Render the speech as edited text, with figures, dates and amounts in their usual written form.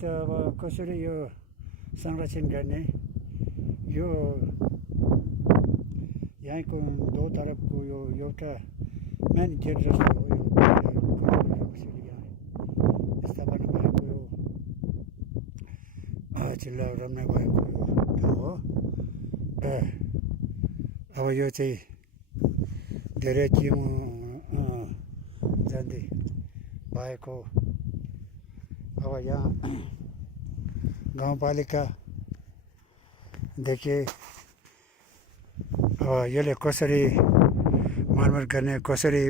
चाहिँ अब कसरी यो संरक्षण गर्ने, यो यहीँको दो तरफको यो एउटा मेन गेट जस्तो हो, यो कसरी यहाँ स्थापना भएको यो जिल्ला रम्न भएको यो ठाउँ हो। अब यो चाहिँ धेरै चिमो जान्दै भएको। अब यहाँ गाउँपालिकादेखि अब यसले कसरी मर्मत गर्ने, कसरी